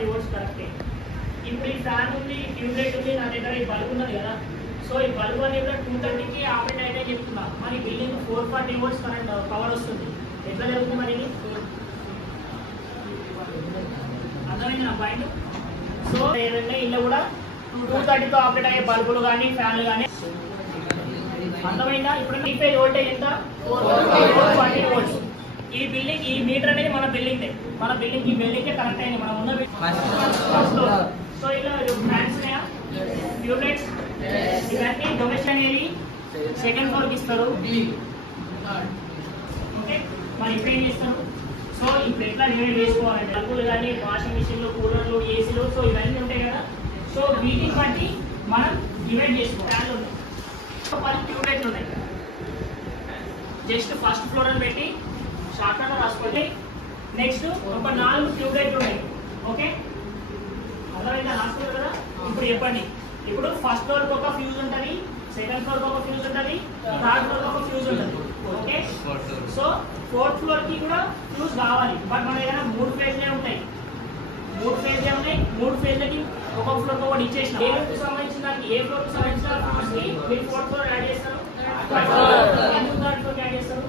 440 volts కరెక్టే. ఇప్పుడు ఈ ఫ్యాన్ ఉంది, ట్యూబ్లైట్ ఉంది, నా దగ్గర ఈ బల్బ్ ఉన్నది కదా. సో ఈ బల్బ్ అనేది కూడా 230కి ఆపరేట్ అయితే చెప్తున్నా. మరి బిల్డింగ్ 440 వోల్ట్స్ కరెంట్ పవర్ వస్తుంది. ఎట్లా జరుగుతుంది మరి ఇది? అర్థమైంది నా పాయింట్. సో ఏదంటే ఇల్లు కూడా 230తో ఆపరేట్ అయ్యే బల్బులు కానీ ఫ్యాన్లు కానీ అర్థమైందా? ఇప్పుడు ఈ ఫేజ్ వోల్టేజ్ ఎంత? 440 వోల్ట్స్. ఈ బిల్డింగ్ ఈ మీటర్ అనేది మన బిల్డింగ్ ఈ బిల్డింగ్ కనెక్ట్ అయింది మనం ఉన్న ఫస్ట్ ఫ్లోర్. సో ఇలా ఫ్యాన్స్ ఉన్నాయా, ట్యూబ్లైట్స్, ఇవన్నీ డొమెస్టిక్ అనేది సెకండ్ ఫ్లోర్కి ఇస్తారు. ఓకే, మరి ఇప్పుడు ఏం చేస్తారు? సో ఇప్పుడు ఎట్లా డివైడ్ చేసుకోవాలంటే బల్బులు కానీ వాషింగ్ మిషన్లు, కూలర్లు, ఏసీలు, సో ఇవన్నీ ఉంటాయి కదా. సో వీటిని బట్టి మనం డివైడ్ చేసుకోవాలి. ఫ్యాన్లు ఉన్నాయి, 10 ట్యూబ్లైట్లు ఉన్నాయి. జస్ట్ ఫస్ట్ ఫ్లోర్ అని పెట్టి షార్ట్కట్లో రాసుకోండి. నెక్స్ట్ ఒక 4 ట్యూబ్లైట్లు ఉన్నాయి. ఓకే, అర్థమైందా? రాసుకోవాలి కదా. ఇప్పుడు చెప్పండి, ఇప్పుడు ఫస్ట్ ఫ్లోర్కి ఒక ఫ్యూజ్ ఉంటుంది, సెకండ్ ఫ్లోర్కి ఒక ఫ్యూజ్ ఉంటుంది, థర్డ్ ఫ్లోర్కి ఒక ఫ్యూజ్ ఉంటుంది. ఓకే, సో ఫోర్త్ ఫ్లోర్కి కూడా ఫ్యూజ్ కావాలి. బట్ మన దగ్గర 3 ఫేజ్లే ఉంటాయి. 3 ఫేజ్లే ఉన్నాయి. 3 ఫేజ్లకి ఒక్కొక్క ఫ్లోర్కి ఒకటి ఇచ్చేసిన. ఏ ఫ్లోర్కి సంబంధించిన దానికి ఏ ఫ్లోర్కి సంబంధించిన ఫ్యూజ్కి మీరు 4th ఫ్లోర్ యాడ్ చేస్తారు, థర్డ్ ఫ్లోర్కి యాడ్ చేస్తారు.